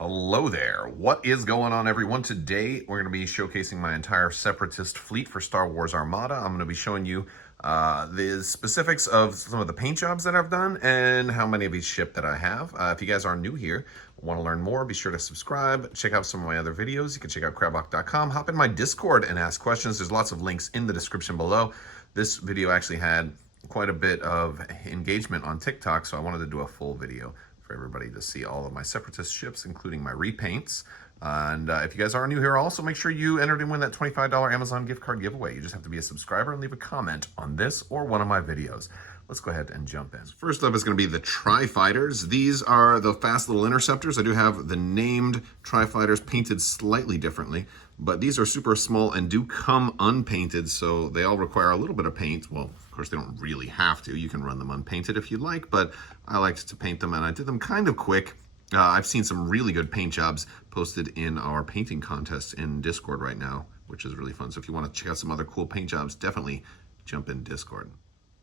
Hello there. What is going on, everyone? Today, we're going to be showcasing my entire Separatist fleet for Star Wars Armada. I'm going to be showing you the specifics of some of the paint jobs that I've done and how many of each ship that I have. If you guys are new here, want to learn more, be sure to subscribe. Check out some of my other videos. You can check out Crabbok.com. Hop in my Discord and ask questions. There's lots of links in the description below. This video actually had quite a bit of engagement on TikTok, so I wanted to do a full video for everybody to see all of my Separatist ships, including my repaints. And if you guys are new here, also make sure you enter and win that $25 Amazon gift card giveaway. You just have to be a subscriber and leave a comment on this or one of my videos. Let's go ahead and jump in. First up is going to be the Tri-Fighters. These are the fast little interceptors. I do have the named Tri-Fighters painted slightly differently, but these are super small and do come unpainted, so they all require a little bit of paint. Well, of course, they don't really have to. You can run them unpainted if you'd like, but I liked to paint them, and I did them kind of quick. I've seen some really good paint jobs posted in our painting contest in Discord right now, which is really fun. So if you want to check out some other cool paint jobs, definitely jump in Discord.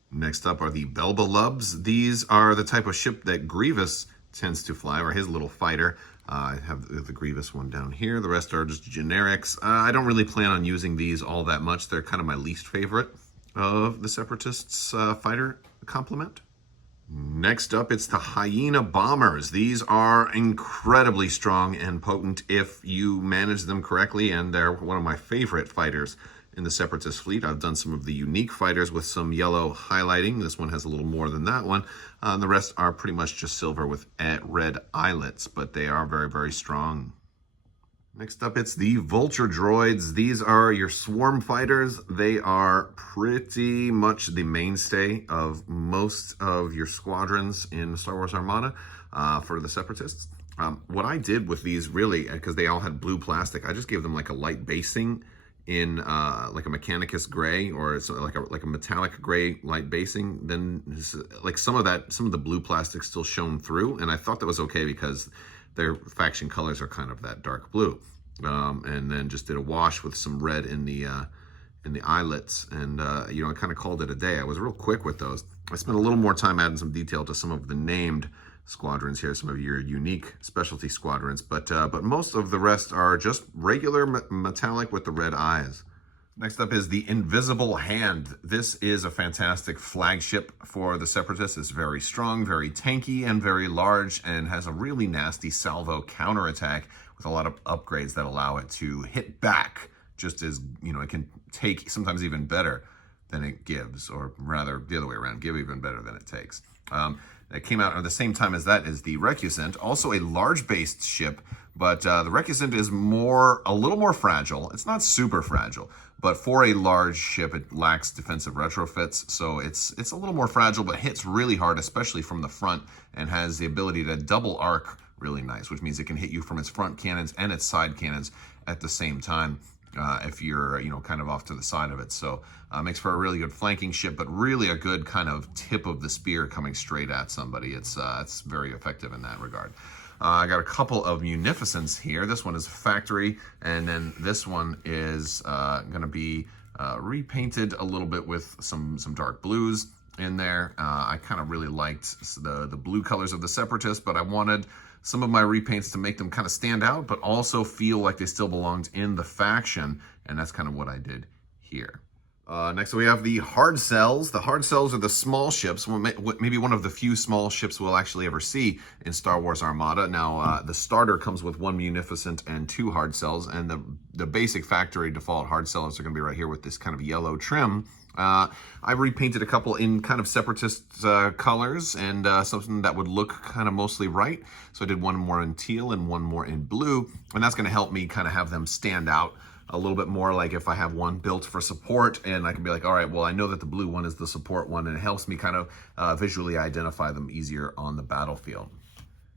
Next up are the Belbalubs. These are the type of ship that Grievous tends to fly, or his little fighter. I have the Grievous one down here. The rest are just generics. I don't really plan on using these all that much. They're kind of my least favorite of the Separatists' fighter complement. Next up, it's the Hyena bombers. These are incredibly strong and potent if you manage them correctly, and they're one of my favorite fighters in the Separatist fleet. I've done some of the unique fighters with some yellow highlighting. This one has a little more than that one. The rest are pretty much just silver with red eyelets, but they are very, very strong. Next up, it's the Vulture droids. These are your swarm fighters. They are pretty much the mainstay of most of your squadrons in Star Wars Armada for the Separatists. What I did with these, really, because they all had blue plastic, I just gave them like a light basing in like a Mechanicus gray, or it's like a metallic gray light basing. Then like some of the blue plastic still shone through, and I thought that was okay because their faction colors are kind of that dark blue. And then just did a wash with some red in the eyelets, and you know, I kind of called it a day. I was real quick with those. I spent a little more time adding some detail to some of the named squadrons here, some of your unique specialty squadrons, but most of the rest are just regular metallic with the red eyes. Next up is the Invisible Hand. This is a fantastic flagship for the Separatists. It's very strong, very tanky, and very large, and has a really nasty salvo counterattack with a lot of upgrades that allow it to hit back, just as, you know, it can take sometimes even better than it gives, or rather the other way around, give even better than it takes. It came out at the same time as that is the Repaints, also a large-based ship, but the Repaints is a little more fragile. It's not super fragile, but for a large ship, it lacks defensive retrofits, so it's a little more fragile, but hits really hard, especially from the front, and has the ability to double arc really nice, which means it can hit you from its front cannons and its side cannons at the same time. If you're, you know, kind of off to the side of it. So makes for a really good flanking ship, but really a good kind of tip of the spear coming straight at somebody. It's very effective in that regard. I got a couple of Munificents here. This one is factory, and then this one is going to be repainted a little bit with some dark blues in there. I kind of really liked the blue colors of the Separatists, but I wanted some of my repaints to make them kind of stand out, but also feel like they still belonged in the faction, and that's kind of what I did here. Next we have the Hardcells. The Hardcells are the small ships, maybe one of the few small ships we'll actually ever see in Star Wars Armada. Now, the starter comes with 1 Munificent and 2 Hardcells, and the basic factory default Hardcells are going to be right here with this kind of yellow trim. I repainted a couple in kind of Separatist colors, and something that would look kind of mostly right. So I did one more in teal and one more in blue, and that's going to help me kind of have them stand out a little bit more, like if I have one built for support, and I can be like, all right, well, I know that the blue one is the support one, and it helps me kind of visually identify them easier on the battlefield.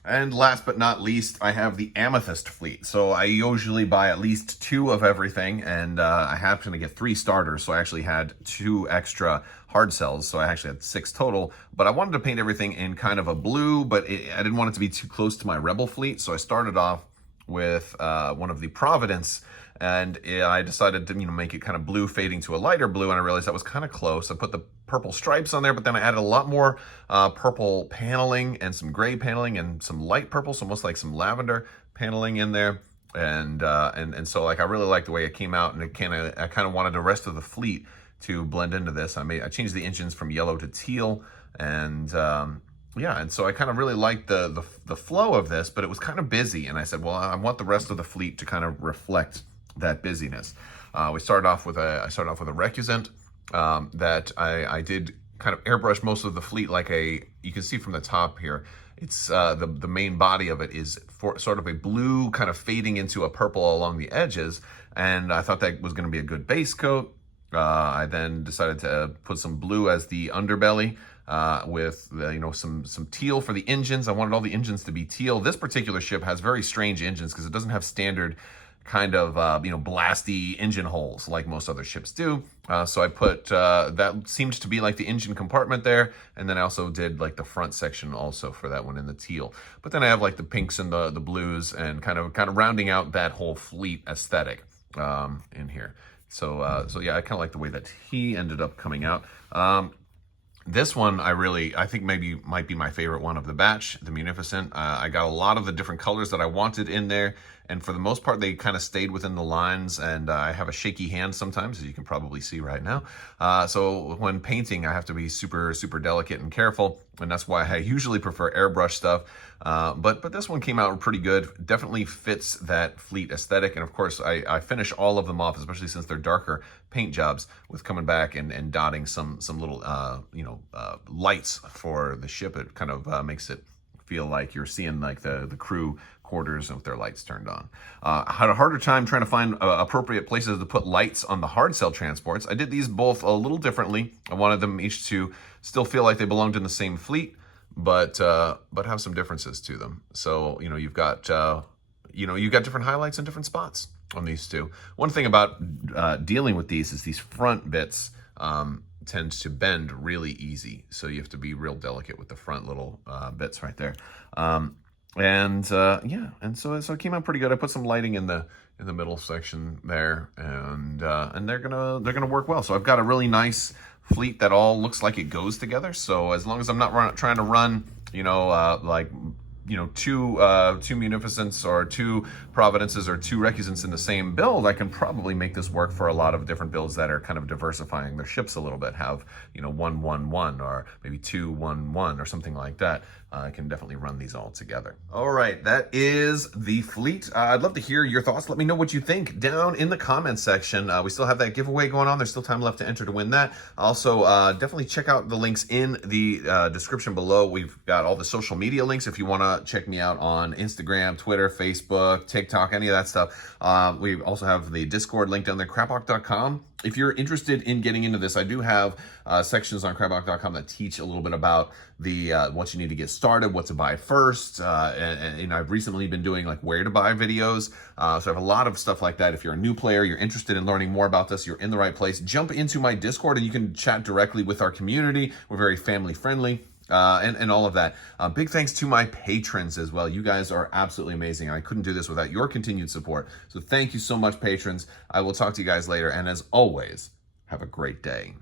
And last but not least, I have the Amethyst fleet. So I usually buy at least 2 of everything, and I happen to get 3 starters, so I actually had 2 extra Hardcells, so I actually had 6 total. But I wanted to paint everything in kind of a blue, but I didn't want it to be too close to my Rebel fleet, so I started off with one of the Providence, and I decided to make it kind of blue fading to a lighter blue, and I realized that was kind of close. I put the purple stripes on there, but then I added a lot more purple paneling and some gray paneling and some light purple, so almost like some lavender paneling in there. And so like I really like the way it came out, and I kind of wanted the rest of the fleet to blend into this. I changed the engines from yellow to teal, and yeah, and so I kind of really liked the flow of this, but it was kind of busy, and I said, well, I want the rest of the fleet to kind of reflect that busyness. I started off with a Repaints that I did kind of airbrush most of the fleet like you can see from the top here. It's the main body of it is sort of a blue kind of fading into a purple along the edges, and I thought that was going to be a good base coat. I then decided to put some blue as the underbelly with some teal for the engines. I wanted all the engines to be teal. This particular ship has very strange engines because it doesn't have standard kind of blasty engine holes like most other ships do. So I put that seemed to be like the engine compartment there, and then I also did like the front section also for that one in the teal. But then I have like the pinks and the blues, and kind of rounding out that whole fleet aesthetic in here. So yeah, I kind of like the way that he ended up coming out. This one I think maybe might be my favorite one of the batch, the Munificent. I got a lot of the different colors that I wanted in there, and for the most part they kind of stayed within the lines, and I have a shaky hand sometimes, as you can probably see right now. So when painting I have to be super delicate and careful, and that's why I usually prefer airbrush stuff. But this one came out pretty good. Definitely fits that fleet aesthetic, and of course I finish all of them off, especially since they're darker paint jobs, with coming back and dotting some little lights for the ship. It kind of makes it feel like you're seeing like the crew quarters with their lights turned on. I had a harder time trying to find appropriate places to put lights on the Hardcell transports. I did these both a little differently. I wanted them each to still feel like they belonged in the same fleet, but have some differences to them. So you've got different highlights in different spots on these two. One thing about dealing with these is these front bits tend to bend really easy, so you have to be real delicate with the front little bits right there. Yeah, and so it came out pretty good. I put some lighting in the middle section there, and they're gonna work well. So I've got a really nice fleet that all looks like it goes together. So as long as I'm not trying to run two Munificents or two Providences or two Repaints in the same build, I can probably make this work for a lot of different builds that are kind of diversifying their ships a little bit. Have 1-1-1 or maybe 2-1-1 or something like that. I can definitely run these all together. All right, that is the fleet. I'd love to hear your thoughts. Let me know what you think down in the comments section. We still have that giveaway going on. There's still time left to enter to win that. Also, definitely check out the links in the description below. We've got all the social media links if you want to check me out on Instagram, Twitter, Facebook, TikTok, any of that stuff. We also have the Discord link down there, crabbok.com. If you're interested in getting into this, I do have sections on crabbok.com that teach a little bit about the what you need to get started, what to buy first, and I've recently been doing like where to buy videos. So I have a lot of stuff like that. If you're a new player, you're interested in learning more about this, you're in the right place. Jump into my Discord and you can chat directly with our community. We're very family friendly. And all of that. Big thanks to my patrons as well. You guys are absolutely amazing. I couldn't do this without your continued support. So thank you so much, patrons. I will talk to you guys later. And as always, have a great day.